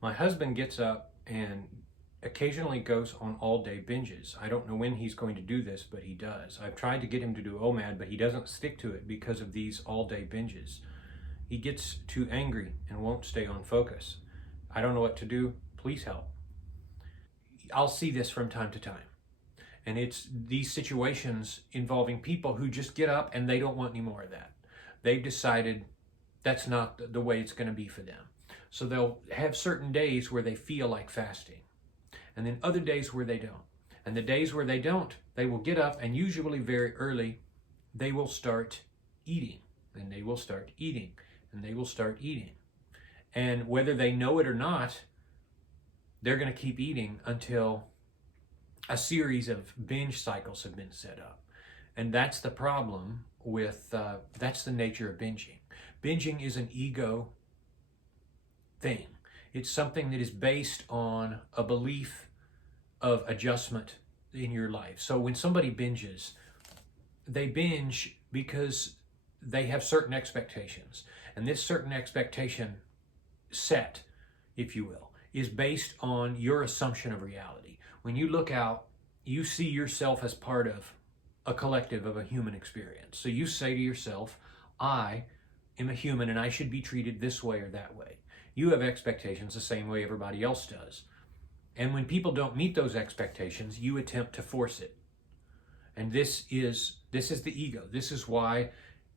My husband gets up and occasionally goes on all-day binges. I don't know when he's going to do this, but he does. I've tried to get him to do OMAD, but he doesn't stick to it because of these all-day binges. He gets too angry and won't stay on focus. I don't know what to do. Please help. I'll see this from time to time. And it's these situations involving people who just get up and they don't want any more of that. They've decided that's not the way it's going to be for them. So they'll have certain days where they feel like fasting, and then other days where they don't. And the days where they don't, they will get up, and usually very early, they will start eating, and they will start eating, and they will start eating. And whether they know it or not, they're going to keep eating until a series of binge cycles have been set up. And that's the problem with, that's the nature of binging. Binging is an ego thing. It's something that is based on a belief of adjustment in your life. So when somebody binges, they binge because they have certain expectations. And this certain expectation set, if you will, is based on your assumption of reality. When you look out, you see yourself as part of a collective of a human experience. So you say to yourself, I am a human and I should be treated this way or that way. You have expectations the same way everybody else does. And when people don't meet those expectations, you attempt to force it. And this is the ego. This is why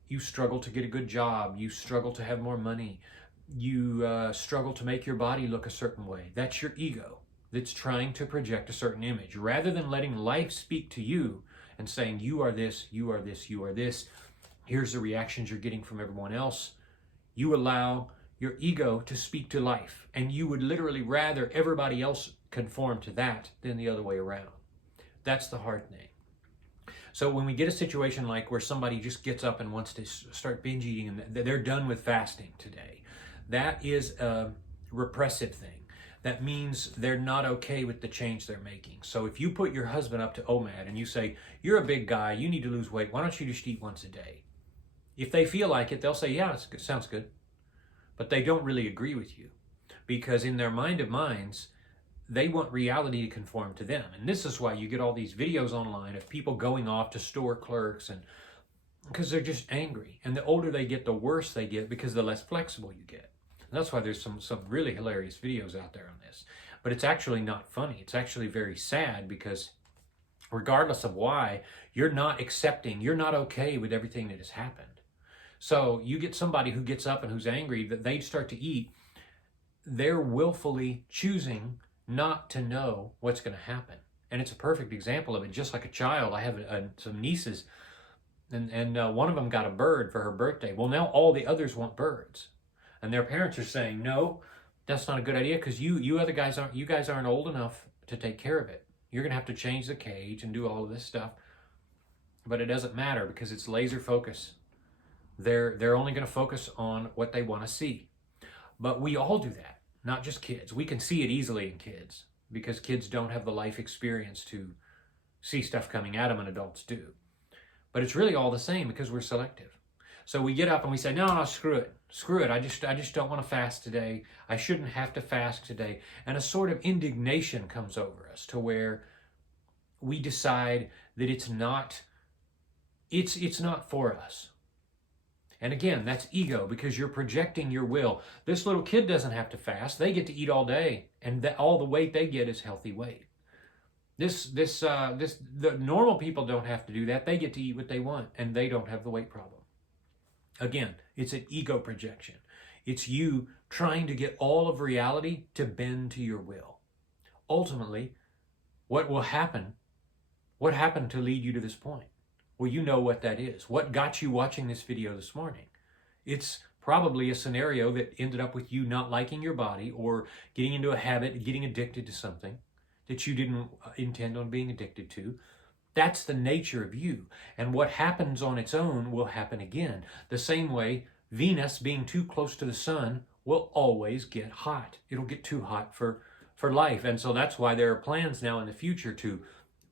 you struggle to get a good job. You struggle to have more money. You struggle to make your body look a certain way. That's your ego that's trying to project a certain image. Rather than letting life speak to you and saying, you are this, you are this, you are this, here's the reactions you're getting from everyone else, you allow your ego to speak to life. And you would literally rather everybody else conform to that than the other way around. That's the hard thing. So when we get a situation like where somebody just gets up and wants to start binge eating and they're done with fasting today, that is a repressive thing. That means they're not okay with the change they're making. So if you put your husband up to OMAD and you say, you're a big guy, you need to lose weight, why don't you just eat once a day? If they feel like it, they'll say, yeah, it sounds good. But they don't really agree with you because in their mind of minds, they want reality to conform to them. And this is why you get all these videos online of people going off to store clerks and because they're just angry. And the older they get, the worse they get because the less flexible you get. And that's why there's some really hilarious videos out there on this. But it's actually not funny. It's actually very sad because regardless of why, you're not accepting, you're not okay with everything that has happened. So you get somebody who gets up and who's angry that they start to eat, they're willfully choosing not to know what's going to happen. And it's a perfect example of it, just like a child. I have some nieces, and one of them got a bird for her birthday. Well, now all the others want birds. And their parents are saying, no, that's not a good idea because you other guys aren't old enough to take care of it. You're going to have to change the cage and do all of this stuff. But it doesn't matter because it's laser focus. They're only going to focus on what they want to see. But we all do that, not just kids. We can see it easily in kids because kids don't have the life experience to see stuff coming at them and adults do. But it's really all the same because we're selective. So we get up and we say, no, screw it. Screw it. I just don't want to fast today. I shouldn't have to fast today. And a sort of indignation comes over us to where we decide that it's not for us. And again, that's ego because you're projecting your will. This little kid doesn't have to fast. They get to eat all day, and all the weight they get is healthy weight. The normal people don't have to do that. They get to eat what they want, and they don't have the weight problem. Again, it's an ego projection. It's you trying to get all of reality to bend to your will. Ultimately, what will happen? What happened to lead you to this point? Well, you know what that is. What got you watching this video this morning? It's probably a scenario that ended up with you not liking your body or getting into a habit, getting addicted to something that you didn't intend on being addicted to. That's the nature of you. And what happens on its own will happen again. The same way Venus being too close to the sun will always get hot. It'll get too hot for life. And so that's why there are plans now in the future to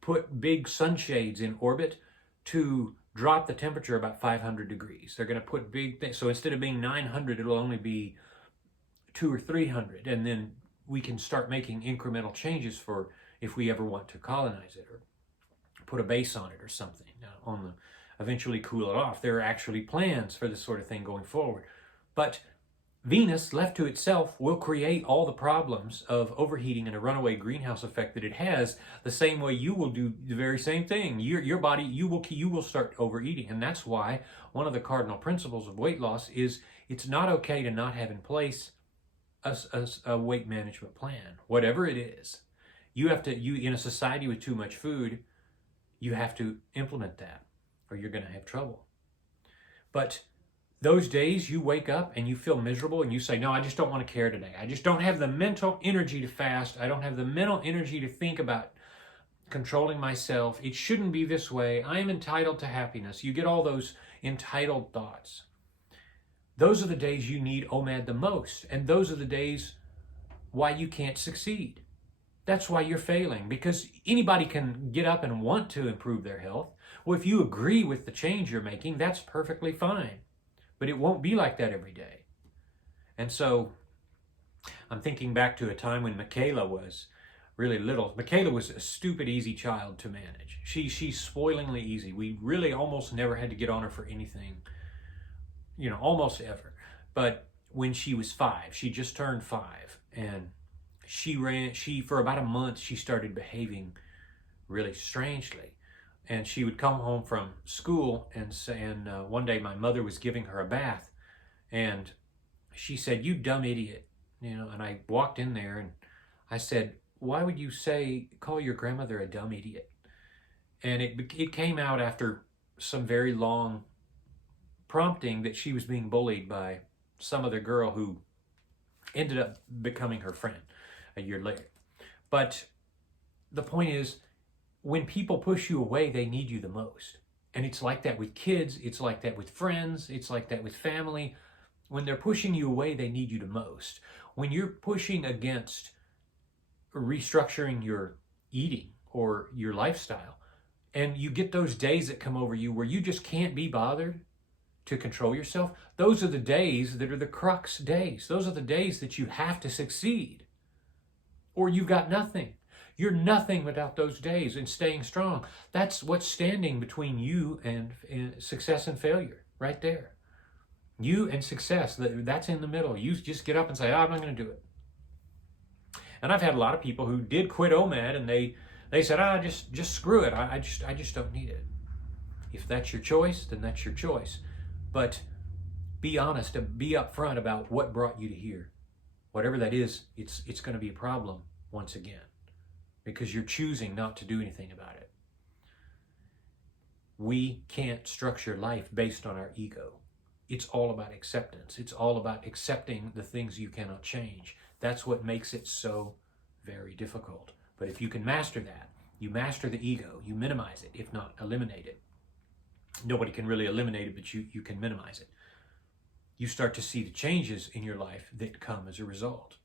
put big sunshades in orbit to drop the temperature about 500 degrees. They're going to put big things. So instead of being 900, it'll only be 200 or 300. And then we can start making incremental changes for if we ever want to colonize it or put a base on it or something. Now, eventually cool it off. There are actually plans for this sort of thing going forward. But Venus, left to itself, will create all the problems of overheating and a runaway greenhouse effect that it has, the same way you will do the very same thing. Your body, you will start overeating. And that's why one of the cardinal principles of weight loss is it's not okay to not have in place a weight management plan, whatever it is. You in a society with too much food, you have to implement that or you're going to have trouble. But those days you wake up and you feel miserable and you say, no, I just don't want to care today. I just don't have the mental energy to fast. I don't have the mental energy to think about controlling myself. It shouldn't be this way. I am entitled to happiness. You get all those entitled thoughts. Those are the days you need OMAD the most. And those are the days why you can't succeed. That's why you're failing, because anybody can get up and want to improve their health. Well, if you agree with the change you're making, that's perfectly fine. But it won't be like that every day. And so I'm thinking back to a time when Michaela was really little. Michaela was a stupid, easy child to manage. She's spoilingly easy. We really almost never had to get on her for anything, almost ever. But when she was 5, she just turned 5, and for about a month, she started behaving really strangely. And she would come home from school and one day my mother was giving her a bath and she said, "You dumb idiot." And I walked in there and I said, "Why would you call your grandmother a dumb idiot?" And it came out after some very long prompting that she was being bullied by some other girl who ended up becoming her friend a year later. But the point is, when people push you away, they need you the most. And it's like that with kids, it's like that with friends, it's like that with family. When they're pushing you away, they need you the most. When you're pushing against restructuring your eating or your lifestyle, and you get those days that come over you where you just can't be bothered to control yourself, those are the days that are the crux days. Those are the days that you have to succeed, or you've got nothing. You're nothing without those days and staying strong. That's what's standing between you and success and failure, right there. You and success, that's in the middle. You just get up and say, I'm not going to do it. And I've had a lot of people who did quit OMAD and they said, just screw it. I just don't need it. If that's your choice, then that's your choice. But be honest and be upfront about what brought you to here. Whatever that is, it's going to be a problem once again, because you're choosing not to do anything about it. We can't structure life based on our ego. It's all about acceptance. It's all about accepting the things you cannot change. That's what makes it so very difficult. But if you can master that, you master the ego, you minimize it, if not eliminate it. Nobody can really eliminate it, but you can minimize it. You start to see the changes in your life that come as a result.